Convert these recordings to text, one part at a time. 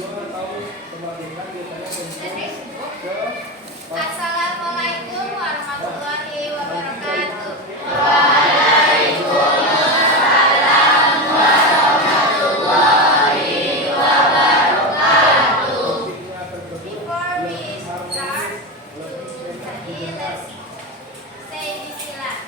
Assalamualaikum warahmatullahi wabarakatuh. Before we start to study, let's say Bismillah.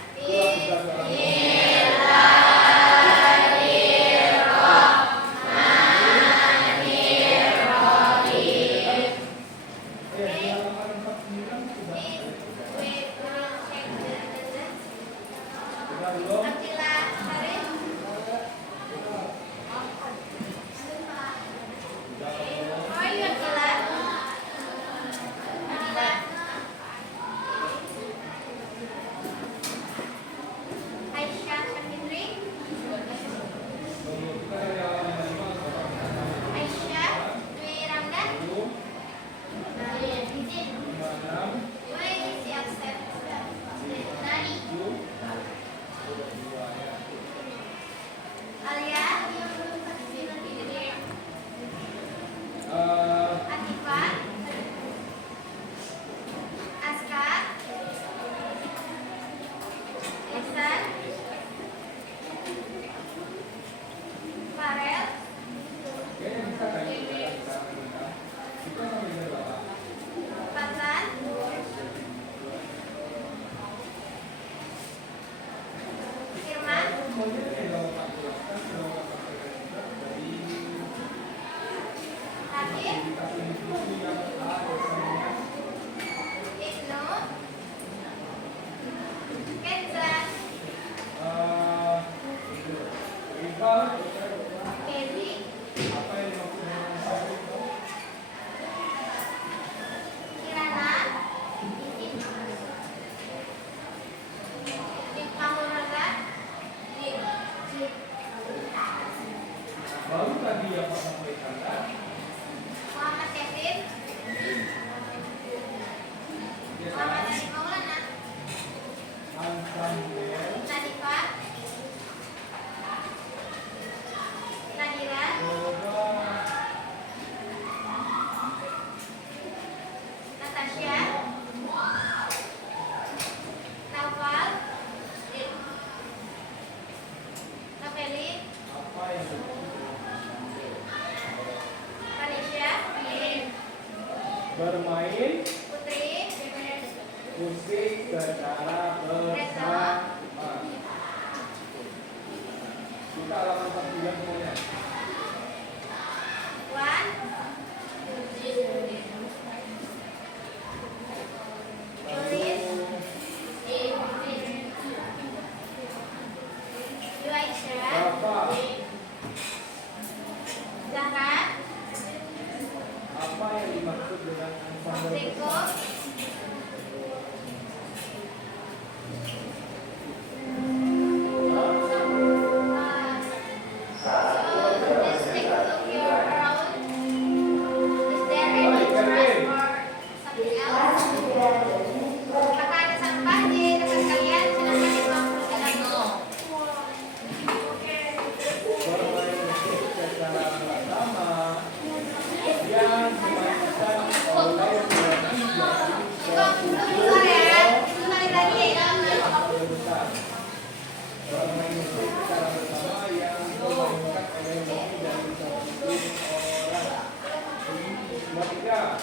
Bermain Putri musik secara bersama. Kita halaman 49 semuanya. Wan Tulis Yuaisha Bapak, Zahra apa yang dimaksud dengan ensemble Zeko besar? Bermain musik secara bersama yang dimainkan oleh besar. Bermain musik secara bersama yang dimainkan oleh lebih dari 10 orang. Nomor 3.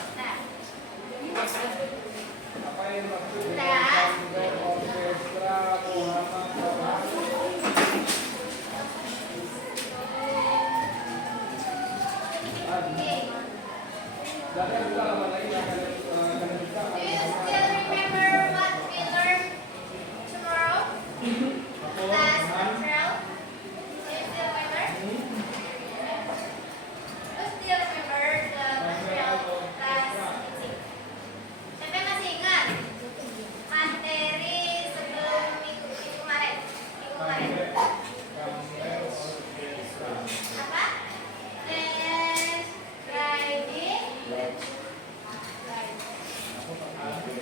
Apa yang dimaksud dengan ensemble orkestra Muhammad Farhan? Dan yang juga lama lagi akan kita Do you still remember what we learned tomorrow? Last April? Do you still remember? Who still remember the April last meeting? Siapa yang masih ingat? Materi sebelum minggu kemarin. Apa? Describing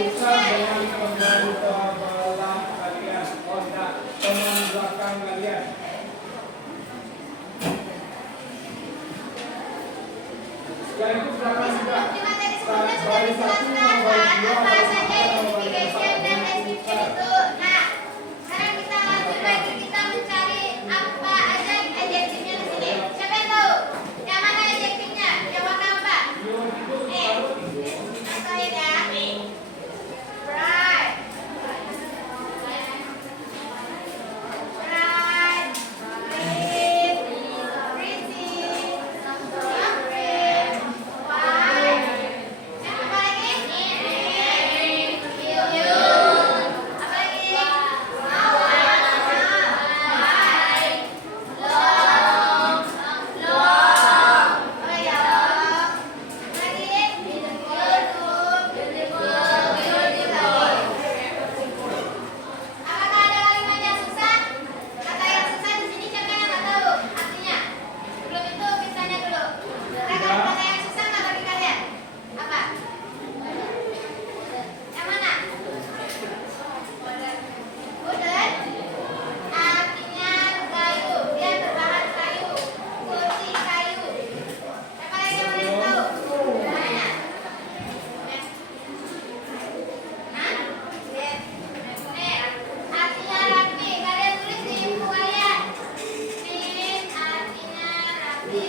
susah dengan teman sebelah kalian. Oh enggak, teman belakang kalian. Yang itu belakang juga. Di materi sebelumnya sudah dijelaskan kan apa saja identification dan description itu. Nah, sekarang kita lanjut lagi, kita mencari apa aja adjektifnya di sini. Siapa yang tahu? Yang mana adjektifnya? Yang warna apa? Apa ya? Bright. Bright. Green. Pretty. Green. White. Apa lagi? Cute. Apa lagi? White. Long. Long. Oh ya, long. Lagi? Beautiful. Apakah ada kalimat yang susah? Kata yang susah di sini siapa yang nggak tahu artinya? Sebelum itu kita tanya dulu. Kata yang susah nggak bagi kalian? Apa? Yang mana? Wooden artinya kayu, dia berbahan kayu. Kursi kayu. Siapa lagi yang mau tahu? Mana? Hah? Artinya rapi. Kalian tulis di buku kalian. Neat artinya rapi.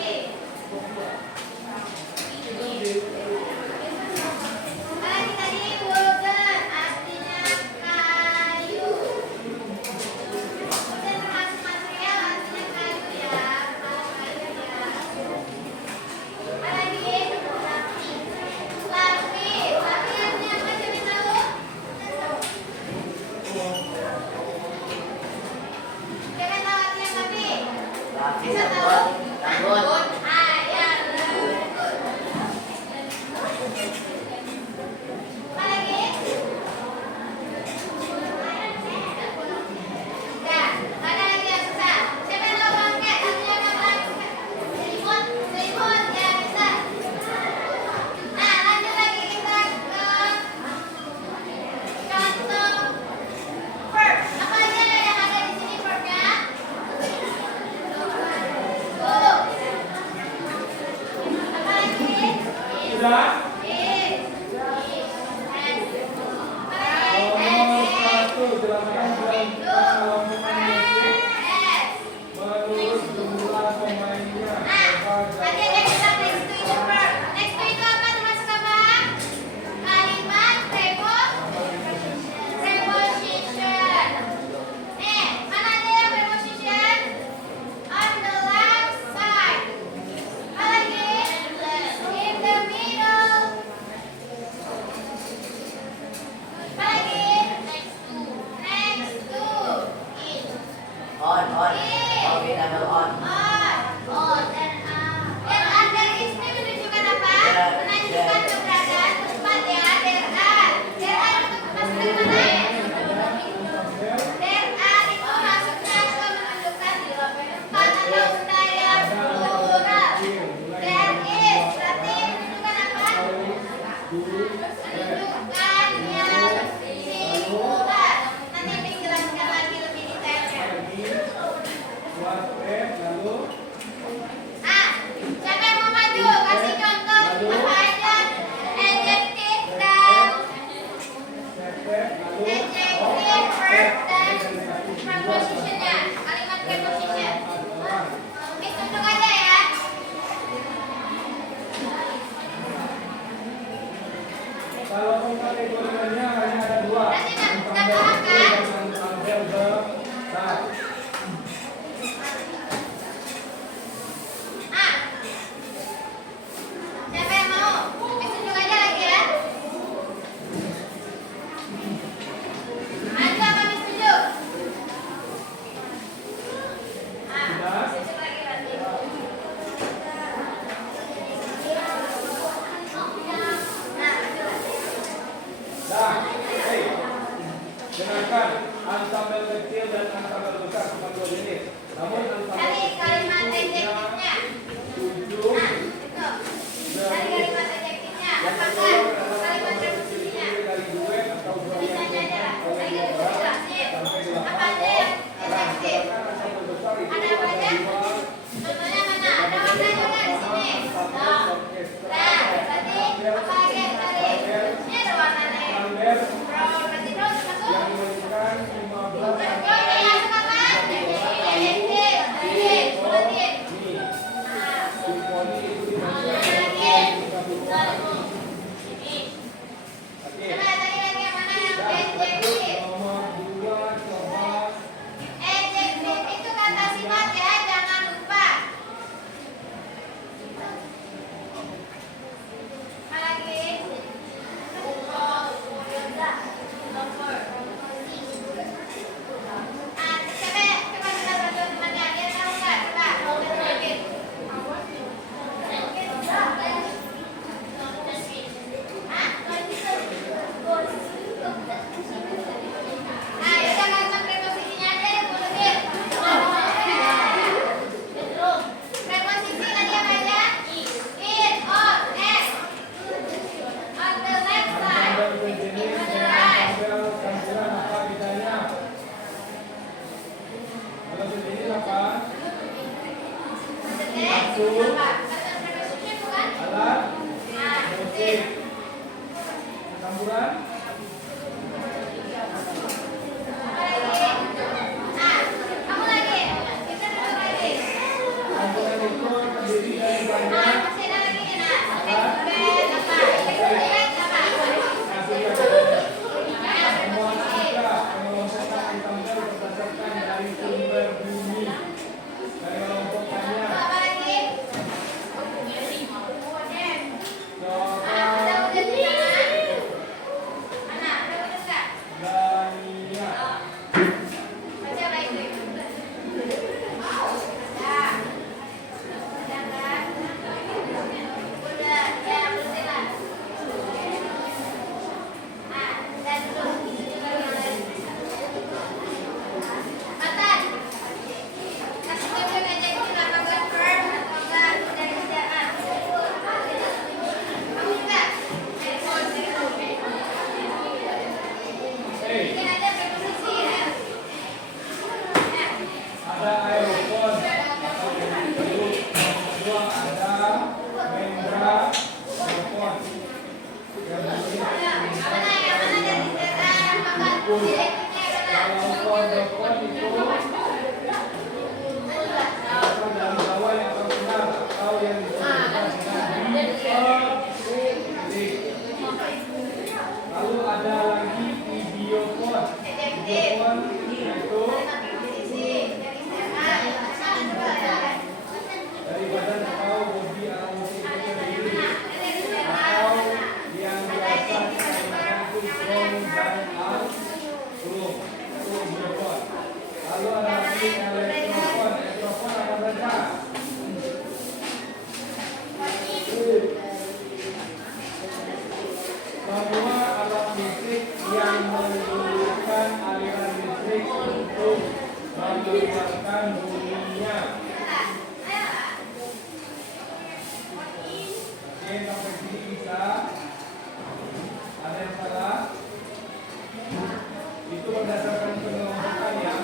Apalagi tadi wooden artinya kayu. Wooden termasuk material artinya kayu ya. Kayu ya. Apalagi rapi. Rapi. Rapi artinya apa? Siapa yang tahu? Siapa yang tahu artinya rapi? Bisa tahu? Rambut. Ah, ya, rambut. Apa lagi? Ya, mana lagi yang susah? Siapa yang tahu bangket? Artinya apa? Selimut. Selimut, ya bisa. Nah, lanjut lagi kita ke contoh verb. Apa aja yang ada di sini verbnya? Tuh. Apa lagi? Sudah? Is. Nomor satu, silakan Look. menunjukkan menurut jumlah pemainnya. Nanti ada kita next to itu verb. Next to itu apa termasuk apa? Kalimat preposition. Nih, mana ada yang preposition? On the left side. Apa lagi? In the middle. Apa lagi? Next to. In. On. Okay, double on. Dan under is ini menunjukkan apa? Menunjukkan keberadaan tempat ya. There are itu maksudnya mana? There are itu maksudnya ke menunjukkan tempat atau benda yang plural. There is berarti menunjukkan apa? Menunjukkan yang singular. Nanti dijelaskan lagi lebih detailnya. Buat lalu Siapa yang mau maju? Kasih contoh apa aja adjective dan verb dan prepositionnya, kalimat preposition. Miss tunjuk aja ya. kalau kategorinya hanya ada dua. Nanti nggak paham kan? Tampil besar. Siapa yang mau? Miss tunjuk aja lagi ya. Maju apa Miss tunjuk? Tunjuk lagi berarti. Dah, hei, dengarkan ansambel kecil dan ansambel besar cuma dua jenis. Namun ansambel Cari kalimat kecilnya adjektifnya. 7, Cari kalimat adjektifnya. Apakah kalimat preposisinya? dari duet Kalau pon itu asal dari bawah yang akan benar atau yang disebutkan dengan dipilih. Lalu ada lagi idiopon. Idiopon yaitu dari badan atau bodi atau musik itu sendiri atau yang biasa dikatakan itu bron dan alum itu idiopon. Lalu ada lagi elektropon. Elektropon apa saja? Semua alat listrik yang mengeluarkan aliran listrik untuk mengeluarkan bunyinya. Oke, sampai sini bisa. Ada yang salah? Itu berdasarkan pengelompokan ya.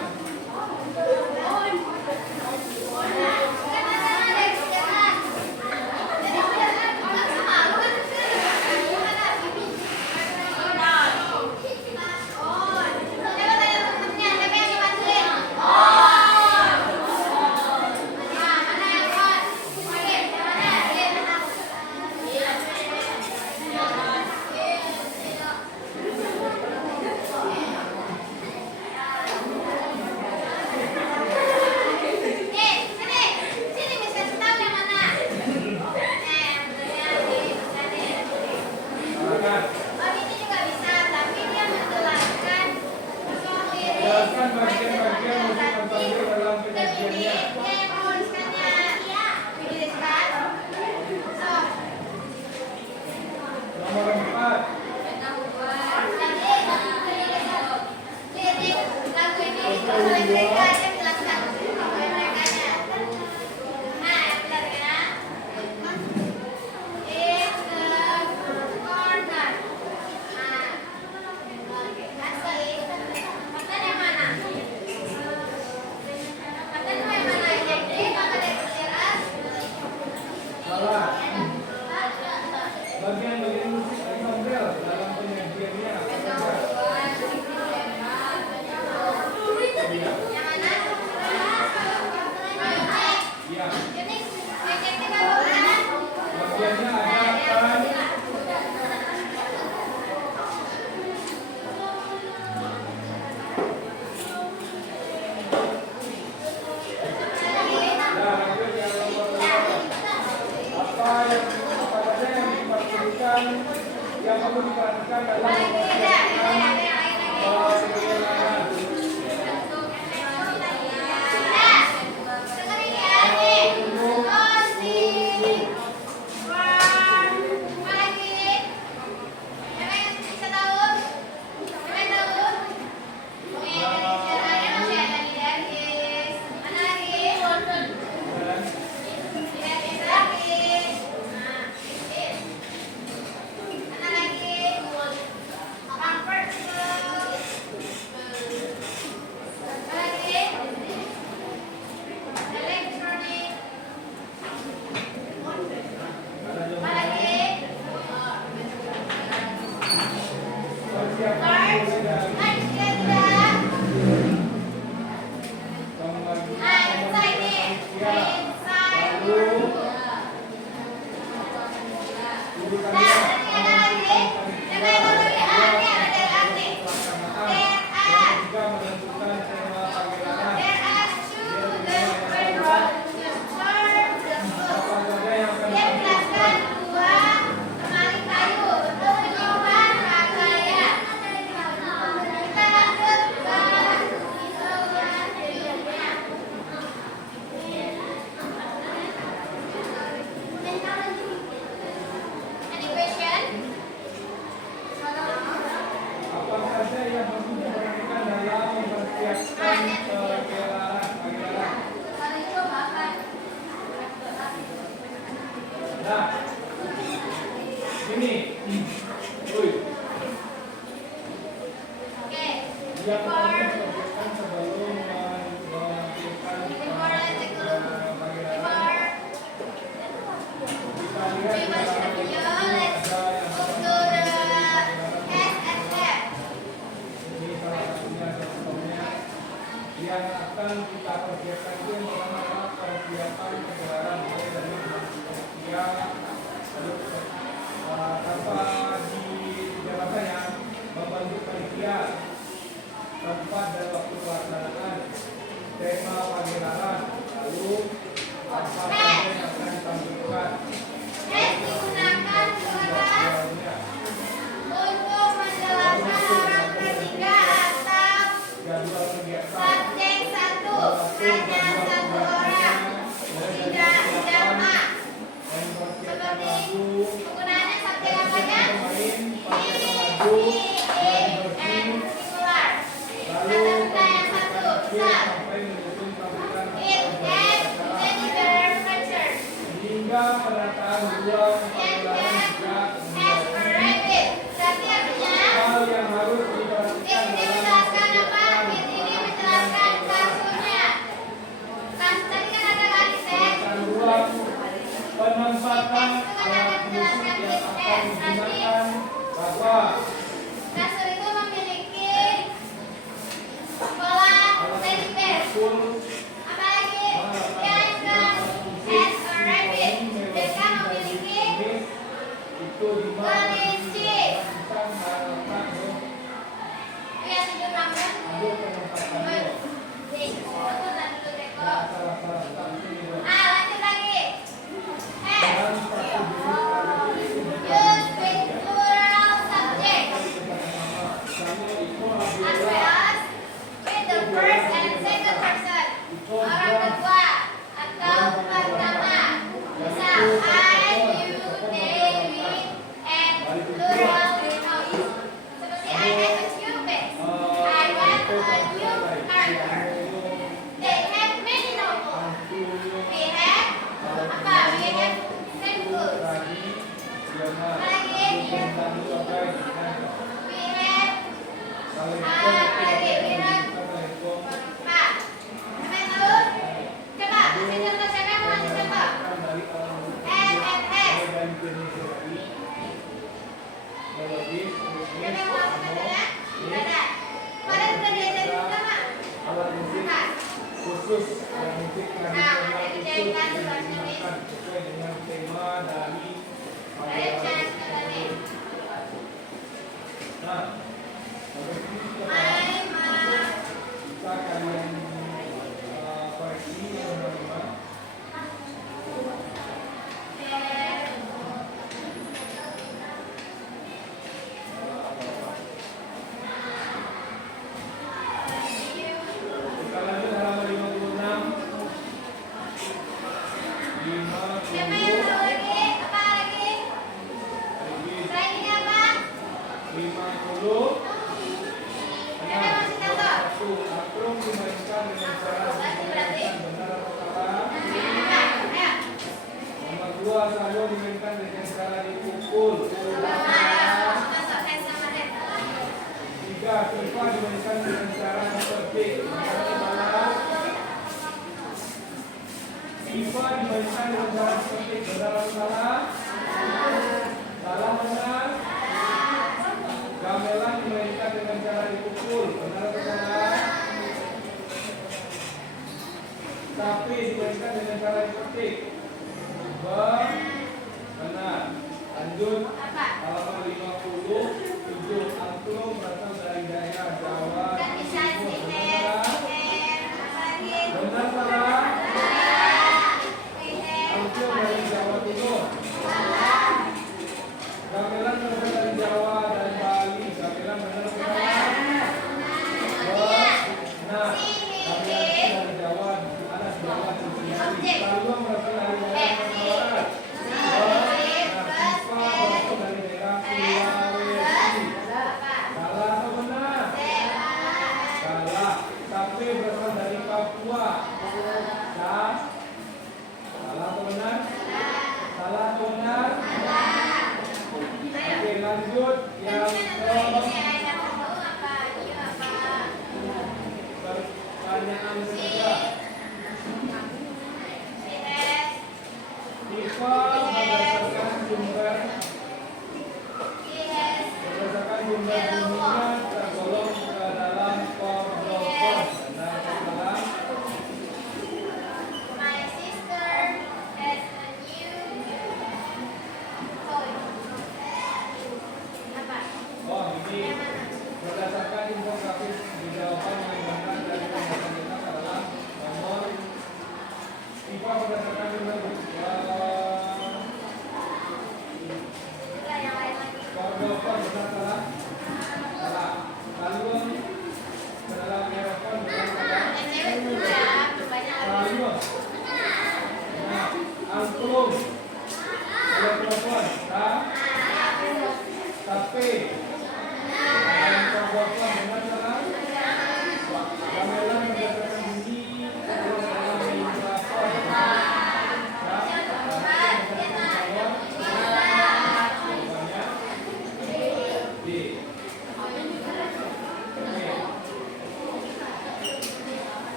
Jelaskan bagian-bagian musik tertentu dalam penyajiannya. Nomor 4. Salah. Bagian-bagian musik ensemble dalam penyajiannya apa saja? Iya. Iya. Bagiannya ada kan? Apa saja yang diperlukan yang perlu diperhatikan dalam mempersiapkan penilaian. Ini salah yang akan kita persiapkan itu yang pertama adalah persiapan pergelaran mulai dari panitia tanpa dijabatannya membantu panitia tempat dan waktu pelaksanaan tema pagelaran lalu apa saja yang akan ditampilkan digunakan untuk menjelaskan orang ketiga atau jadwal kegiatan subjek satu hanya satu orang tidak jamak seperti penggunaannya subjek apa aja singular kata benda yang satu misal it has particular features hingga penataan ruang and pagelaran has arrived berarti artinya hal yang harus diperhatikan ini menjelaskan apa? Ini menjelaskan kasusnya. Kasus tadi kan ada kali teks. ruang penempatan Teks itu kan ada alat musik menjelaskan yang akan it has. Berarti digunakan bahwa kasur itu memiliki pola teddy full apalagi yang has arrived mereka memiliki itu di mana kelinci. kita melakukan Ya tidur rambut. untuk penempatannya. Aku tadi dulu teko. Salah satu Lanjut lagi. dan satu jenis Use with plural subject as well as with the first and second person. Orang kedua atau pertama. Misal I, you, they, we, and plural pronouns. Seperti I have a new bed. I have a new partner. They have many novels. We have apa? We have ten books. Lagi. We have Pak, sampai tahu? Coba kasih contoh siapa yang mau kasih contoh? S and S. Siapa yang mau kasih contohnya? Tidak ada. Kemarin sudah diajarin sama. alat musik khusus alat musik tradisional khusus yang digunakan sesuai dengan tema dari Saya pagelaran. chance nih. Nah, sampai sini kita Ma. kalian koreksi yang nomor 5. Kita lanjut halaman 56. Siapa yang tahu lagi? Apa lagi? Selain ini apa? 50. Siapa yang masih contoh? Satu, akrom dimainkan dengan cara menggunakan benar atau salah. Ayo. Nomor 2, saldo dimainkan dengan cara dipukul. Masuk hand sama hand. 3, pipa dimainkan dengan cara memetik. Benar atau salah? Pipa dimainkan dengan cara memetik. Benar atau salah? Salah benar? Gamelan dimainkan dengan cara dipukul. Benar atau salah? Sapi dimainkan dengan cara dipetik. Benar. Lanjut. Apa? Halaman 50. 7. Angklung berasal dari daerah Jawa. Kan bisa Timur. sih Benar? apa lagi? Benar salah? Hand. Angklung dari Jawa Timur. Gamelan berasal dari Jawa dan Bali. Gamelan benar atau salah? Benar. Gamelan dari Jawa, anak Jawa Cincinnati. Paluang berasal dari daerah Jawa Barat. Nah, Pipa berasal dari daerah Sulawesi. Salah.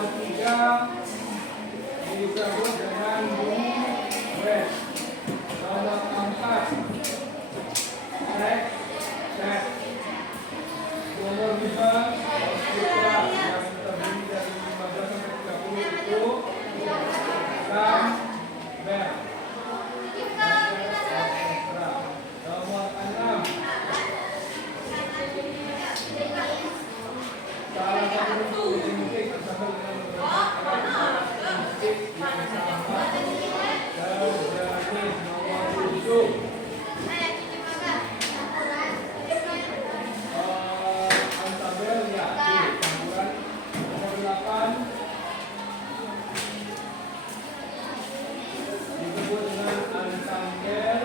Nomor 3 disebut dengan wet. Nomor 4 set. Nomor 5 putra yang terdiri dari 15 sampai 30 itu lam ber. Nomor 6 salah satu identik bersama dengan beberapa karakteristik yang sama terjenis. Nomor 7 antabel ya campuran. Nomor 8 disebut dengan antabel.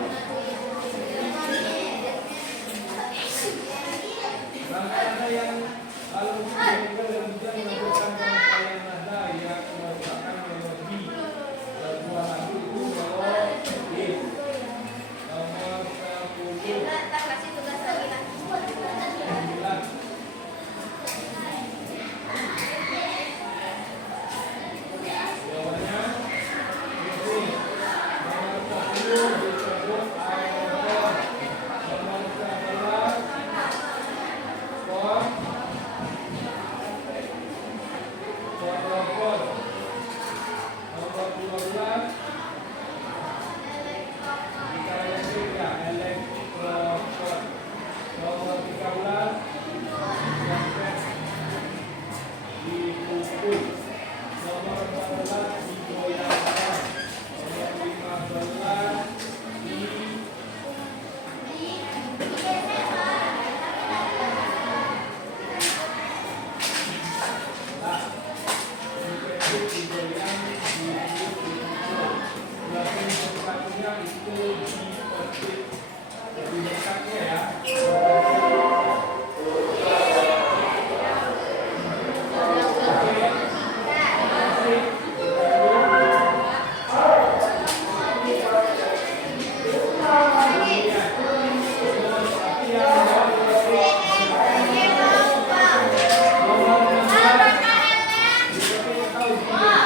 Rangkaian yang kalau meninggal dan juga melakukan rangkaian nada yang merupakan melodi sebuah lagu itu melodi. Nomor 10 jawabannya ini. Nomor 10 disebut aeroplane. Nomor 11 sport. Robot. Nomor 12 kita elektrik ya, elektrobot. Nomor 13 jaket dipukul. Nomor 14 digoyangkan. Nomor 15 di itu dipetik lebih dekatnya ya. Nomor 16 tahu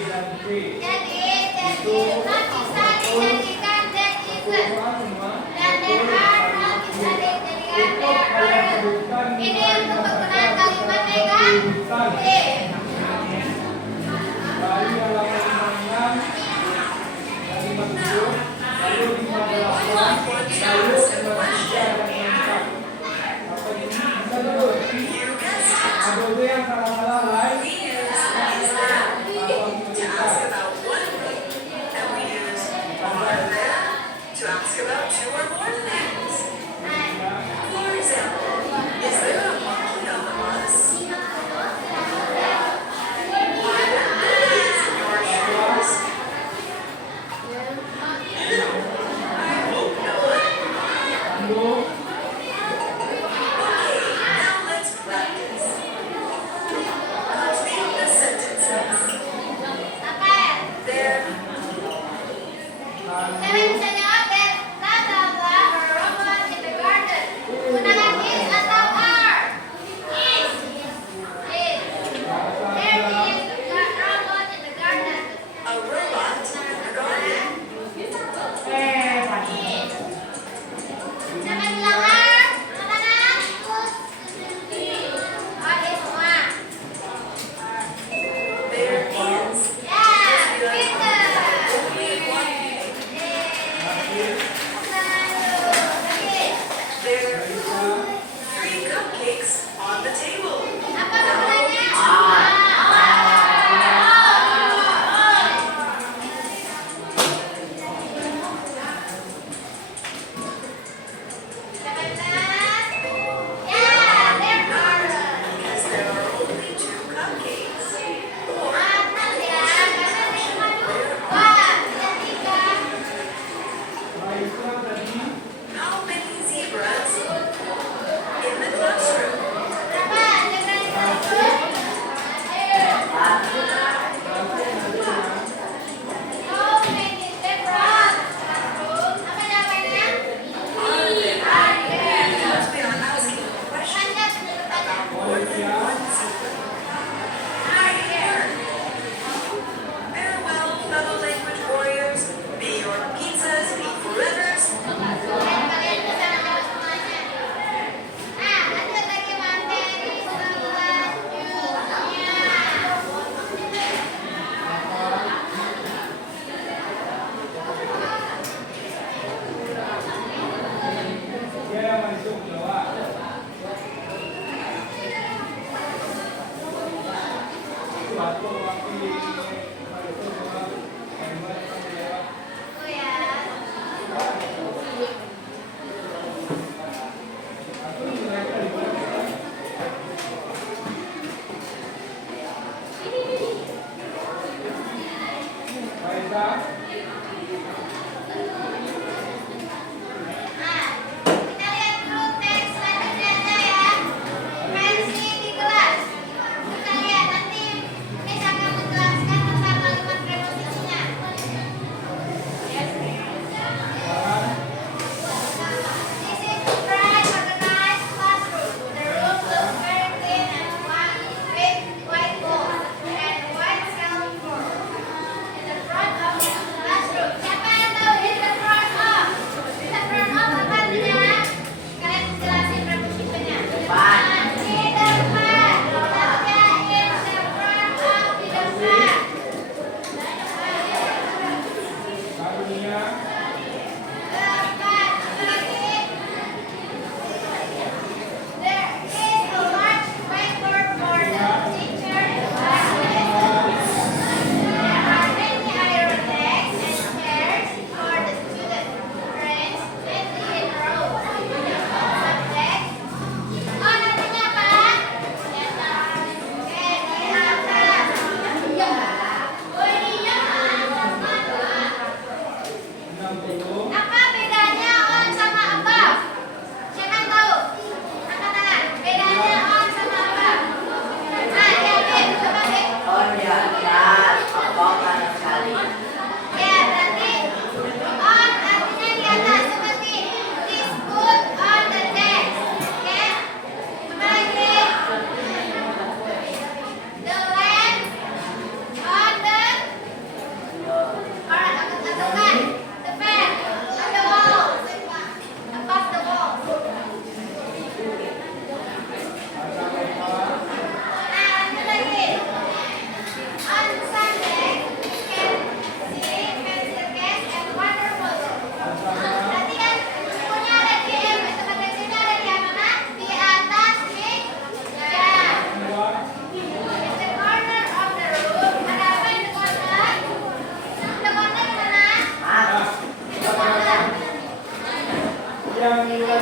dan C. Jadi not bisa dijadikan that isn't. Semua semua. Dan there are not bisa dijadikan there aren't. Ini untuk penggunaan kalimat negatif. Dari halaman 56, dari 57, lalu 58, lalu 53 dan 54. Sampai ini bisa dulu. Ada yang salah-salah lain. To ask about two or more things. For example, is there a parking on the bus? Are there goodies in your shoes? I hope not. Lalu, Okay, now let's practice. Complete the sentences. Apa? There Siapa yang bisa jawab there? Blah blah blah or robot in the garden. Gunakan is atau are. Is. Is. There is a robot in the garden. a robot in the garden. Is. Siapa yang bilang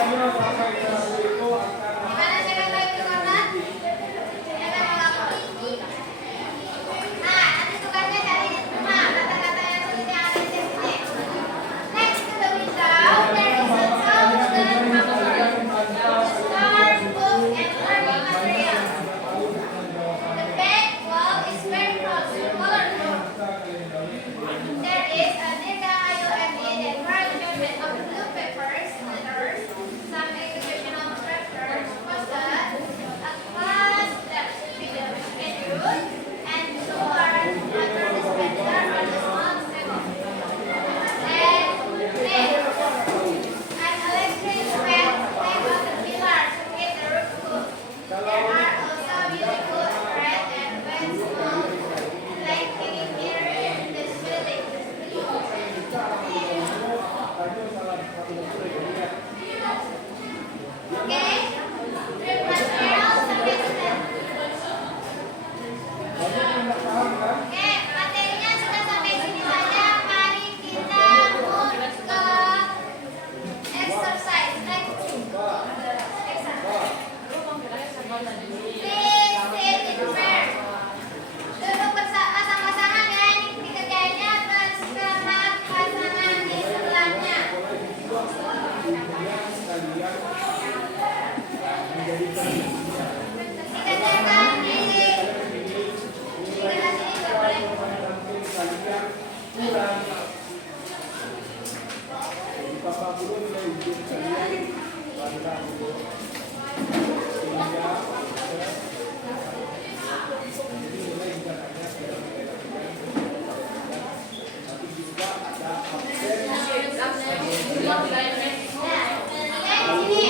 Biasanya pakai kartu itu akan Gimana cara typing koordinat? Jangan melapor. Nah, nanti tugasnya cari rumah kata-kata yang sulit yang ada di sini. Next to the window, there is a tall wooden cover. Stars, book, and learning materials. The back wall is very colorful. There is a DIOME environment of blue papers, letters, some educational structures, posters, a class that should be the schedule, and two large water dispenser on the small table. And next, an electric fan hang on the pillar to keep the roof cool. There are also beautiful red and white small light hanging mirror in the ceiling. Oke, trip material sampai selesai. Oke, materinya sudah sampai sini saja. Mari kita move ke exercise. Please sit in prayer. Duduk pasang-pasangan ya. Ini dikerjainnya bersama pasangan di sebelahnya. Dikerjakan di sebelah sini nggak boleh. Nah, di sini.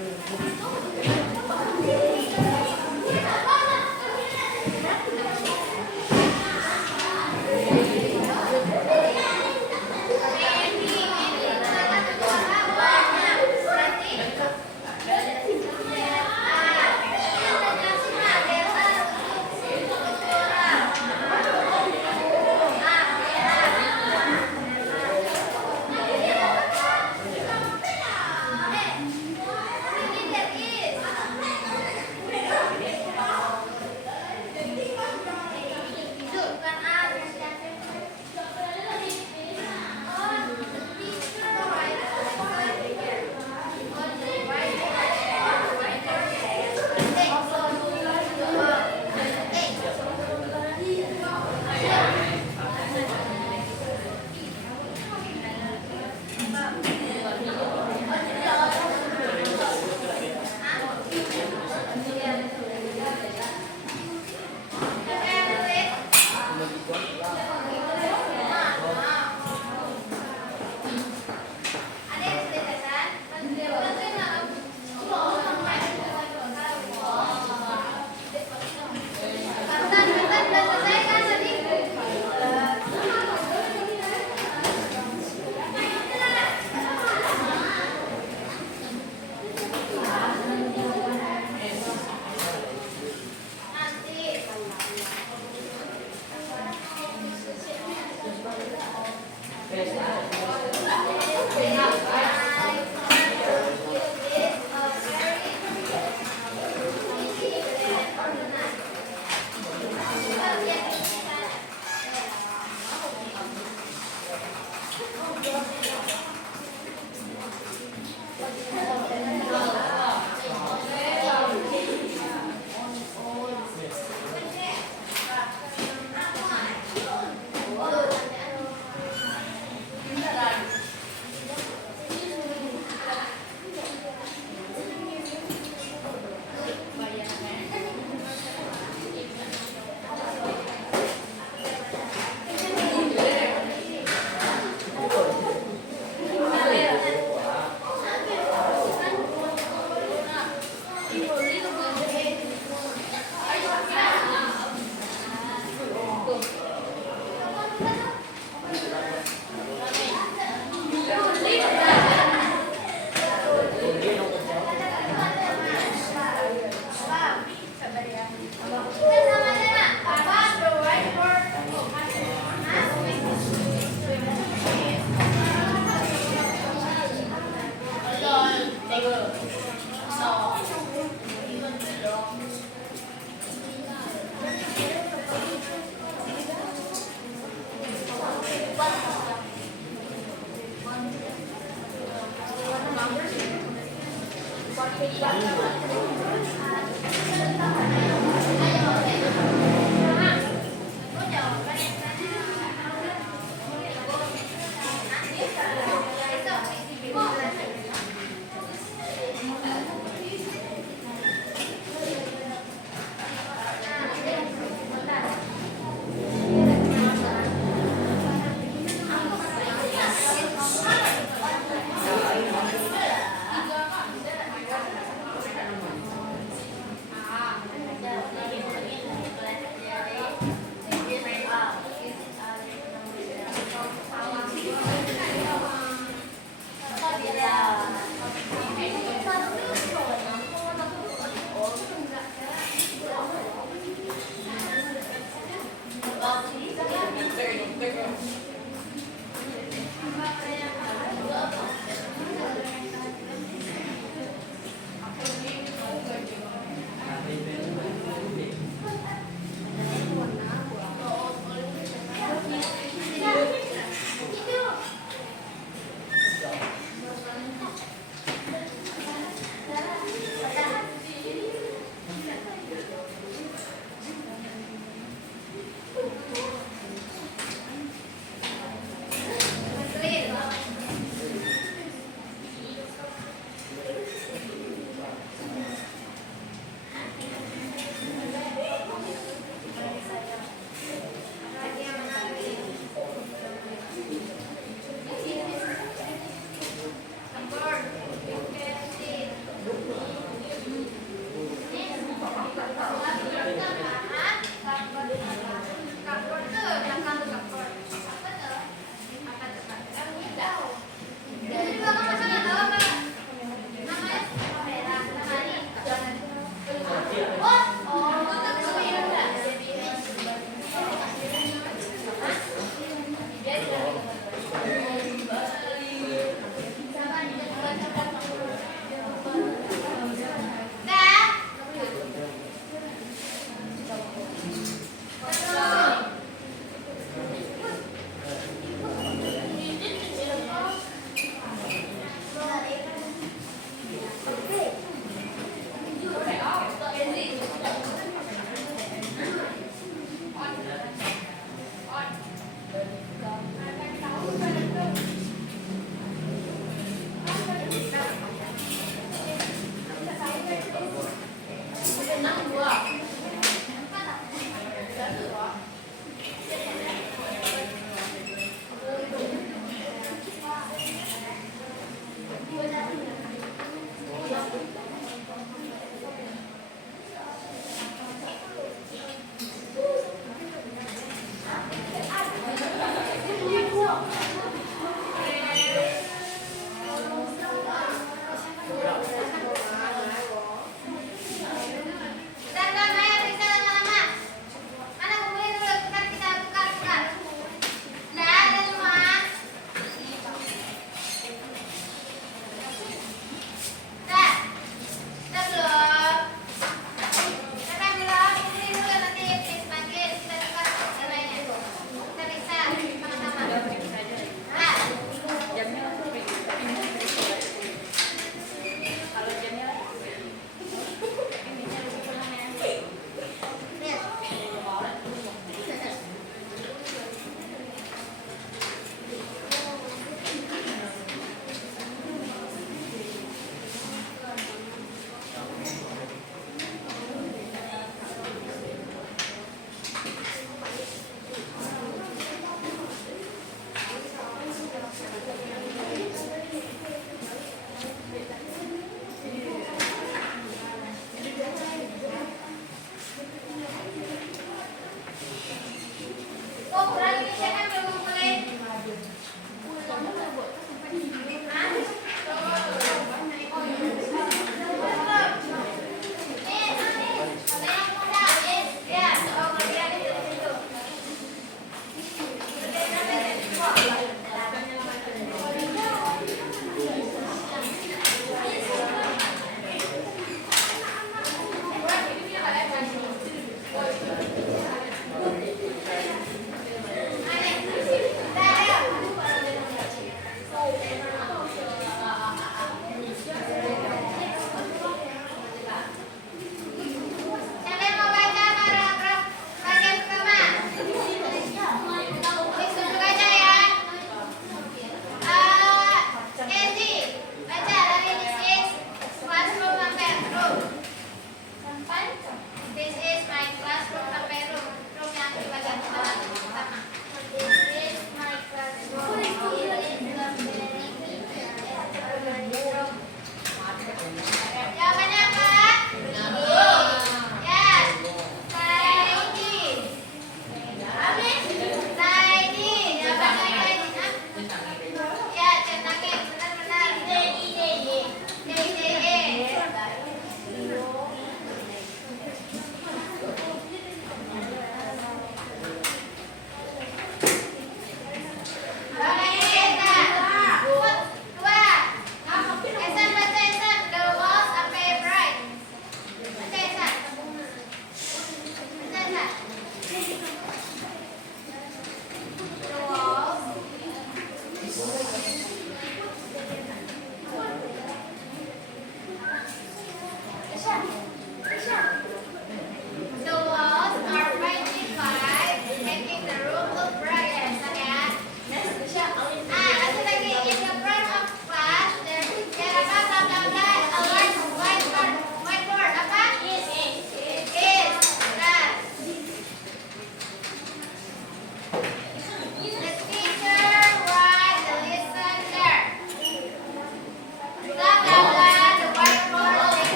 Ayo,